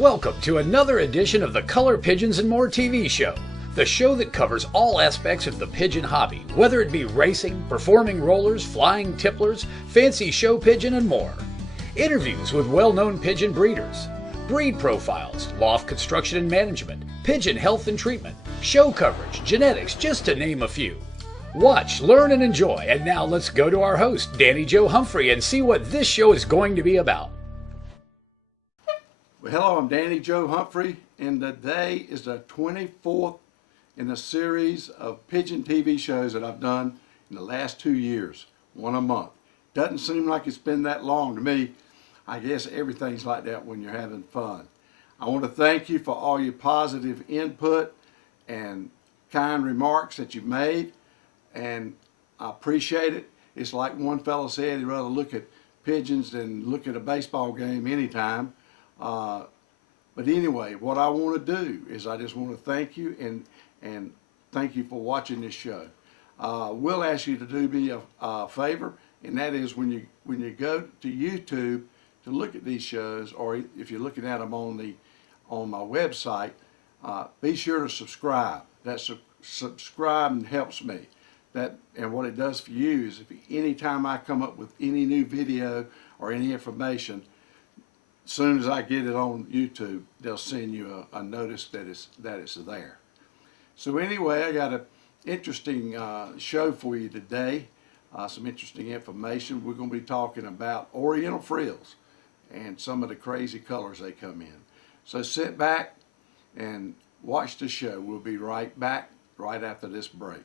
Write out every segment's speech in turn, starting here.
Welcome to another edition of the Color Pigeons and More TV show, the show that covers all aspects of the pigeon hobby, whether it be racing, performing rollers, flying tipplers, fancy show pigeon, and more. Interviews with well-known pigeon breeders, breed profiles, loft construction and management, pigeon health and treatment, show coverage, genetics, just to name a few. Watch, learn, and enjoy. And now let's go to our host, Danny Joe Humphrey, and see what this show is going to be about. Well, hello, I'm Danny Joe Humphrey, and today is the 24th in a series of pigeon TV shows that I've done in the last 2 years, one a month. Doesn't seem like it's been that long to me. I guess everything's like that when you're having fun. I want to thank you for all your positive input and kind remarks that you've made, and I appreciate it. It's like one fellow said, he'd rather look at pigeons than look at a baseball game anytime. But anyway, what I want to do is I just want to thank you and thank you for watching this show. We'll ask you to do me a favor, and that is when you go to YouTube to look at these shows, or if you're looking at them on my website, be sure to subscribe. That subscribing helps me. And what it does for you is if anytime I come up with any new video or any information, as soon as I get it on YouTube, they'll send you a notice that it's there. So anyway, I got an interesting show for you today. Some interesting information. We're going to be talking about Oriental Frills and some of the crazy colors they come in. So sit back and watch the show. We'll be right back right after this break.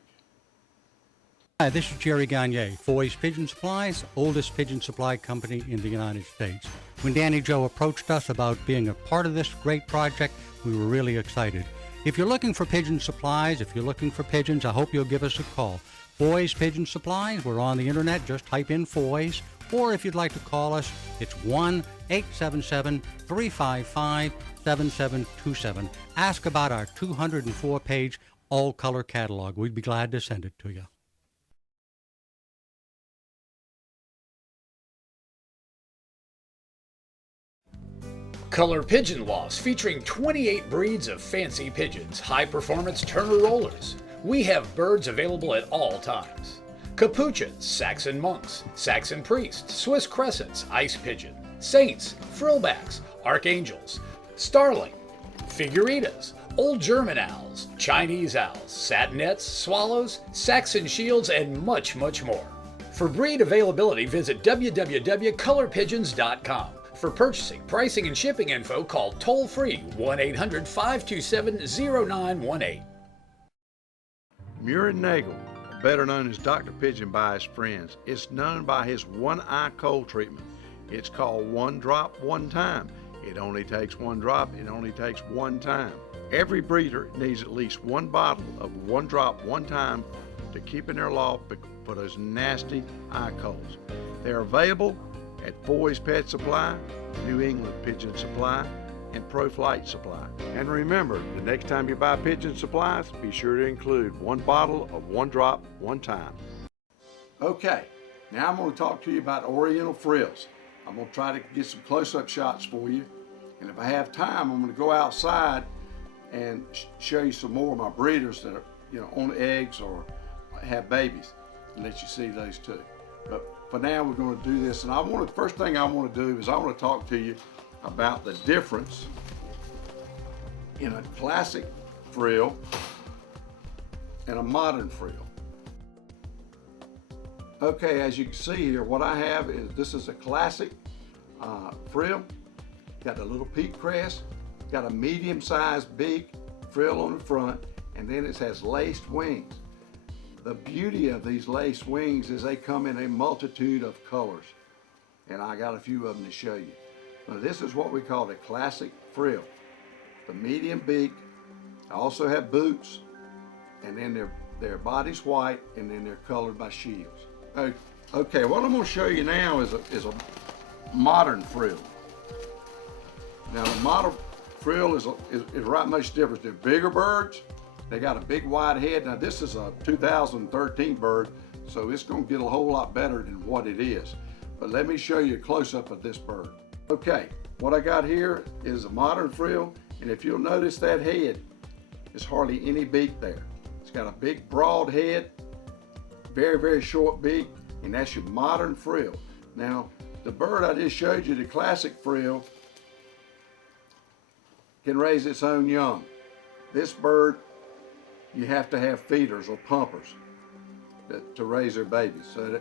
Hi, this is Jerry Gagne, Foy's Pigeon Supplies, oldest pigeon supply company in the United States. When Danny Joe approached us about being a part of this great project, we were really excited. If you're looking for pigeon supplies, if you're looking for pigeons, I hope you'll give us a call. Foy's Pigeon Supplies, we're on the internet, just type in Foy's, or if you'd like to call us, it's 1-877-355-7727. Ask about our 204-page all-color catalog. We'd be glad to send it to you. Color Pigeon Lofts featuring 28 breeds of fancy pigeons, high-performance Turner rollers. We have birds available at all times. Capuchins, Saxon monks, Saxon priests, Swiss crescents, ice pigeon, saints, frillbacks, archangels, starling, figuritas, old German owls, Chinese owls, satinets, swallows, Saxon shields, and much, much more. For breed availability, visit www.colorpigeons.com. For purchasing, pricing, and shipping info, call toll-free 1-800-527-0918. Muir Nagel, better known as Dr. Pigeon by his friends, is known by his one-eye cold treatment. It's called One Drop, One Time. It only takes one drop, it only takes one time. Every breeder needs at least one bottle of One Drop, One Time to keep in their loft for those nasty eye colds. They're available at Foy's Pet Supply, New England Pigeon Supply, and Pro Flight Supply. And remember, the next time you buy pigeon supplies, be sure to include one bottle of One Drop, One Time. Okay, now I'm going to talk to you about Oriental Frills. I'm going to try to get some close-up shots for you. And if I have time, I'm going to go outside and show you some more of my breeders that are, on eggs or have babies, and let you see those too. But for now, we're going to do this, and first thing I want to do is I want to talk to you about the difference in a classic frill and a modern frill. Okay, as you can see here, what I have is this is a classic frill. Got a little peak crest, got a medium-sized big frill on the front, and then it has laced wings. The beauty of these lace wings is they come in a multitude of colors, and I got a few of them to show you. Now, this is what we call the classic frill. The medium beak. I also have boots, and then their body's white, and then they're colored by shields. Okay, what I'm going to show you now is a modern frill. Now, the modern frill is right much different. They're bigger birds. They got a big wide head. Now this is a 2013 bird, so it's going to get a whole lot better than what it is. But let me show you a close-up of this bird. Okay, What I got here is a modern frill, and if you'll notice that head, there's hardly any beak there. It's got a big broad head, very, very short beak, and that's your modern frill. Now, the bird I just showed you, the classic frill, can raise its own young. This bird, you have to have feeders or pumpers to raise their babies. So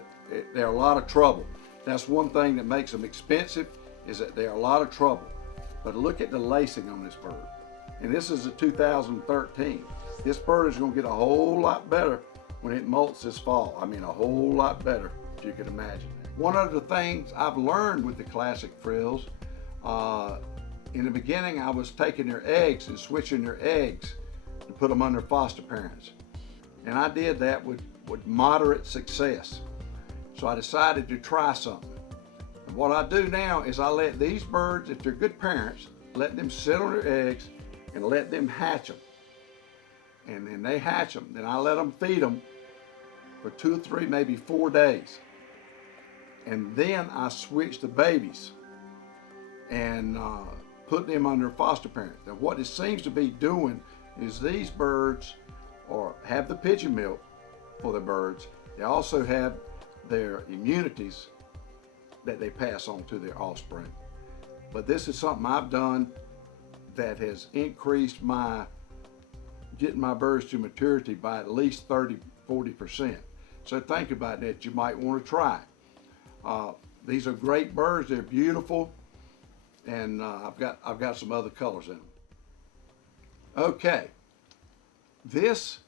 they're a lot of trouble. That's one thing that makes them expensive, is that they're a lot of trouble. But look at the lacing on this bird. And this is a 2013. This bird is going to get a whole lot better when it molts this fall. I mean, a whole lot better, if you can imagine. One of the things I've learned with the classic frills, in the beginning I was taking their eggs and switching their eggs to put them under foster parents. And I did that with moderate success. So I decided to try something. And what I do now is I let these birds, if they're good parents, let them sit on their eggs and let them hatch them. And then they hatch them. Then I let them feed them for 2 or 3, maybe 4 days. And then I switch the babies and put them under foster parents. Now what it seems to be doing is these birds have the pigeon milk for the birds. They also have their immunities that they pass on to their offspring. But this is something I've done that has increased getting my birds to maturity by at least 30-40%. So think about that. You might want to try it. These are great birds. They're beautiful, and I've got some other colors in them. Okay, this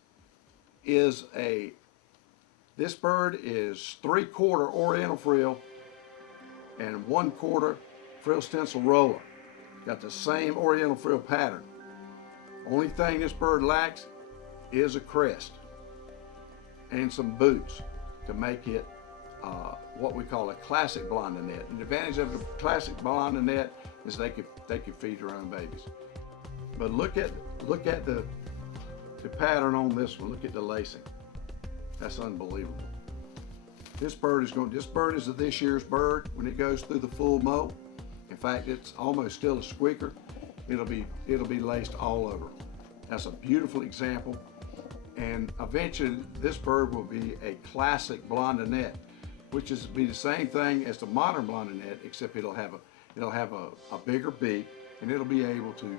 bird is 3/4 Oriental Frill and 1/4 frill stencil roller. Got the same Oriental Frill pattern. Only thing this bird lacks is a crest and some boots to make it what we call a classic blondinette. And the advantage of the classic blondinette is they could feed their own babies. But look at the pattern on this one. Look at the lacing. That's unbelievable. This bird is this year's bird when it goes through the full molt. In fact, it's almost still a squeaker. It'll be laced all over. That's a beautiful example. And eventually this bird will be a classic blondinette, which is be the same thing as the modern blondinette, except it'll have a bigger beak, and it'll be able to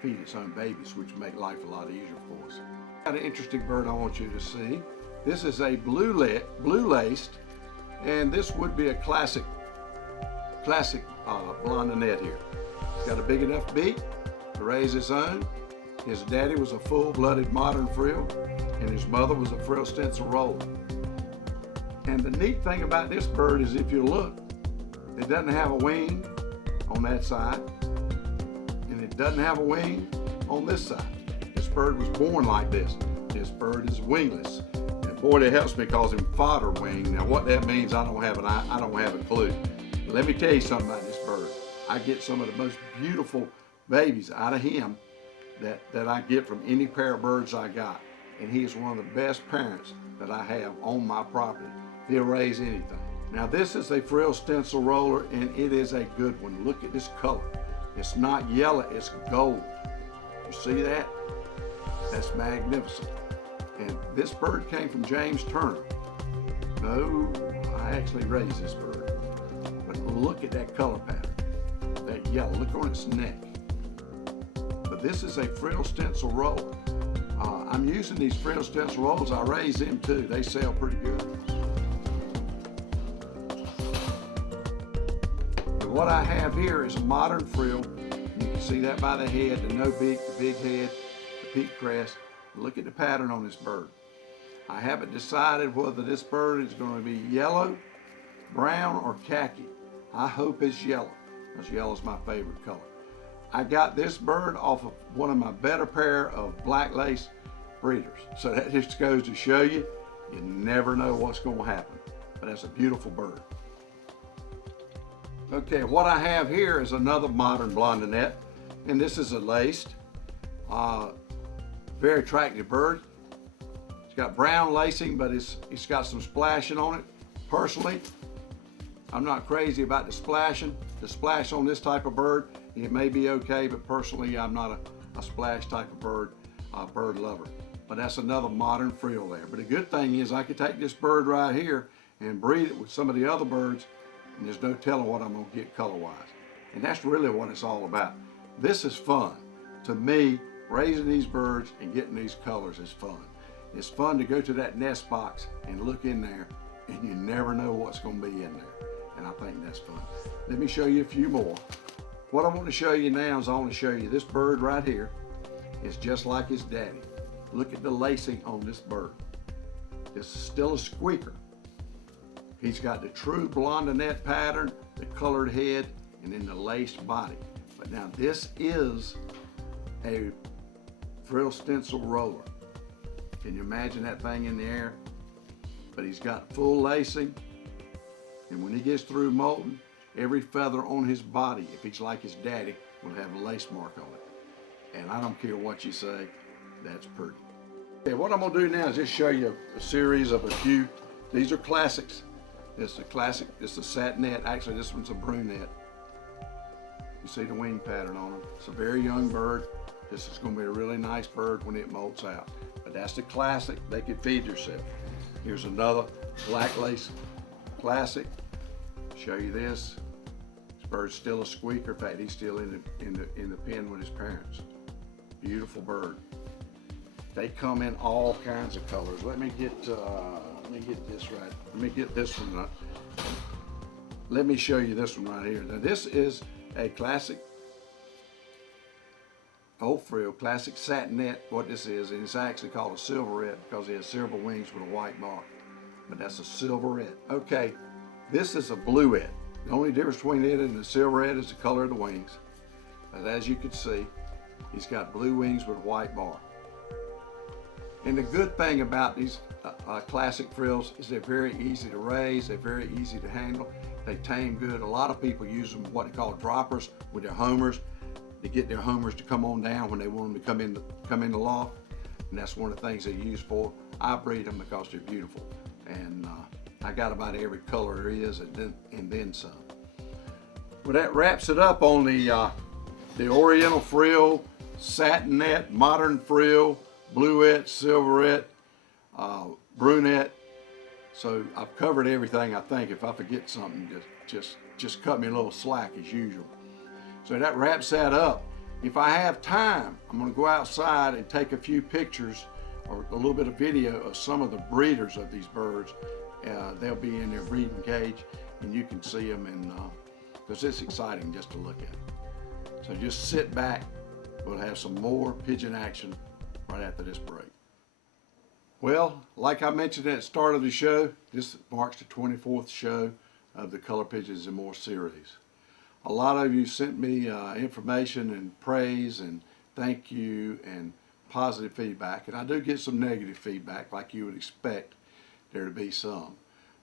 feed its own babies, which make life a lot easier for us. Got an interesting bird I want you to see. This is a blue laced, and this would be a classic blondinette here. It's got a big enough beak to raise its own. His daddy was a full-blooded modern frill, and his mother was a frill stencil roller. And the neat thing about this bird is, if you look, it doesn't have a wing on that side, and it doesn't have a wing on this side. This bird was born like this. This bird is wingless. And boy, that helps me call him fodder wing. Now what that means, I don't have a clue. But let me tell you something about this bird. I get some of the most beautiful babies out of him that I get from any pair of birds I got. And he is one of the best parents that I have on my property. He'll raise anything. Now this is a frill stencil roller, and it is a good one. Look at this color. It's not yellow, it's gold. You see that? That's magnificent. And this bird came from James Turner. No, I actually raised this bird. But look at that color pattern. That yellow, look on its neck. But this is a frill stencil roll. I'm using these frill stencil rolls. I raise them too. They sell pretty good. But what I have here is a modern frill. You can see that by the head, the no beak, the big head, the peak crest. Look at the pattern on this bird. I haven't decided whether this bird is going to be yellow, brown, or khaki. I hope it's yellow, because yellow is my favorite color. I got this bird off of one of my better pair of black lace breeders. So that just goes to show you, you never know what's going to happen. But that's a beautiful bird. Okay, what I have here is another modern blondinette, and this is a laced, very attractive bird. It's got brown lacing, but it's got some splashing on it. Personally, I'm not crazy about the splashing. The splash on this type of bird, it may be okay, but personally I'm not a splash type of bird lover. But that's another modern frill there. But the good thing is I could take this bird right here and breed it with some of the other birds, and there's no telling what I'm gonna get color-wise. And that's really what it's all about. This is fun. To me, raising these birds and getting these colors is fun. It's fun to go to that nest box and look in there, and you never know what's gonna be in there. And I think that's fun. Let me show you a few more. What I want to show you now is I want to show you this bird right here. It's just like his daddy. Look at the lacing on this bird. It's still a squeaker. He's got the true blondinette pattern, the colored head, and then the laced body. But now this is a frill stencil roller. Can you imagine that thing in the air? But he's got full lacing, and when he gets through molting, every feather on his body, if he's like his daddy, will have a lace mark on it. And I don't care what you say, that's pretty. Okay, what I'm gonna do now is just show you a series of a few. These are classics. This is a classic, this is a satinette. Actually, this one's a brunette. You see the wing pattern on them. It's a very young bird. This is gonna be a really nice bird when it molts out. But that's the classic, they can feed themselves. Here's another black lace classic. Show you this. This bird's still a squeaker. In fact, he's still in the pen with his parents. Beautiful bird. They come in all kinds of colors. Let me get this right. Let me get this one right. Let me show you this one right here. Now this is a classic old frill, classic satinette. What this is, and it's actually called a silverette because it has silver wings with a white bar. But that's a silverette. Okay, this is a bluette. The only difference between it and the silverette is the color of the wings. But as you can see, he's got blue wings with a white bar. And the good thing about these classic frills is they're very easy to raise, they're very easy to handle, they tame good. A lot of people use them what they call droppers with their homers to get their homers to come on down when they want them to come in the loft. And that's one of the things they use for. I breed them because they're beautiful. And I got about every color there is and then some. Well, that wraps it up on the Oriental Frill, Satinette, Modern Frill, Bluette, Silverette, Brunette. So I've covered everything, I think. If I forget something, just cut me a little slack as usual. So that wraps that up. If I have time, I'm gonna go outside and take a few pictures or a little bit of video of some of the breeders of these birds. They'll be in their breeding cage and you can see them, and because it's exciting just to look at. So just sit back, we'll have some more pigeon action right after this break. Well, like I mentioned at the start of the show, this marks the 24th show of the Color Pigeons and More series. A lot of you sent me information and praise and thank you and positive feedback, and I do get some negative feedback like you would expect there to be some.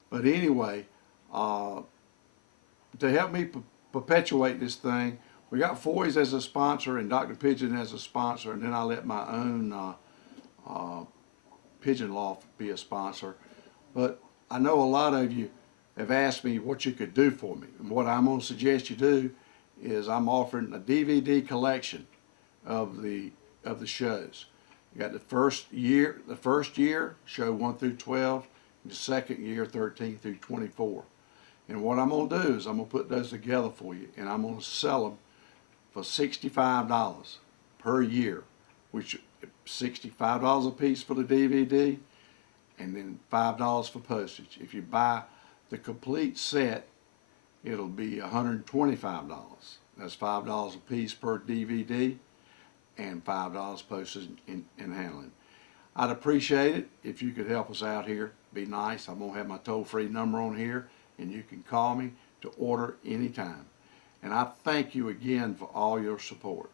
But anyway, to help me perpetuate this thing, we got Foy's as a sponsor and Dr. Pigeon as a sponsor, and then I let my own Pigeon Loft be a sponsor. But I know a lot of you have asked me what you could do for me. And what I'm going to suggest you do is I'm offering a DVD collection of the shows. You got the first year, show 1 through 12, and the second year, 13 through 24. And what I'm going to do is I'm going to put those together for you, and I'm going to sell them for $65 per year, which $65 a piece for the DVD, and then $5 for postage. If you buy the complete set, it'll be $125. That's $5 a piece per DVD and $5 postage and handling. I'd appreciate it if you could help us out here. Be nice. I'm going to have my toll-free number on here, and you can call me to order anytime. And I thank you again for all your support.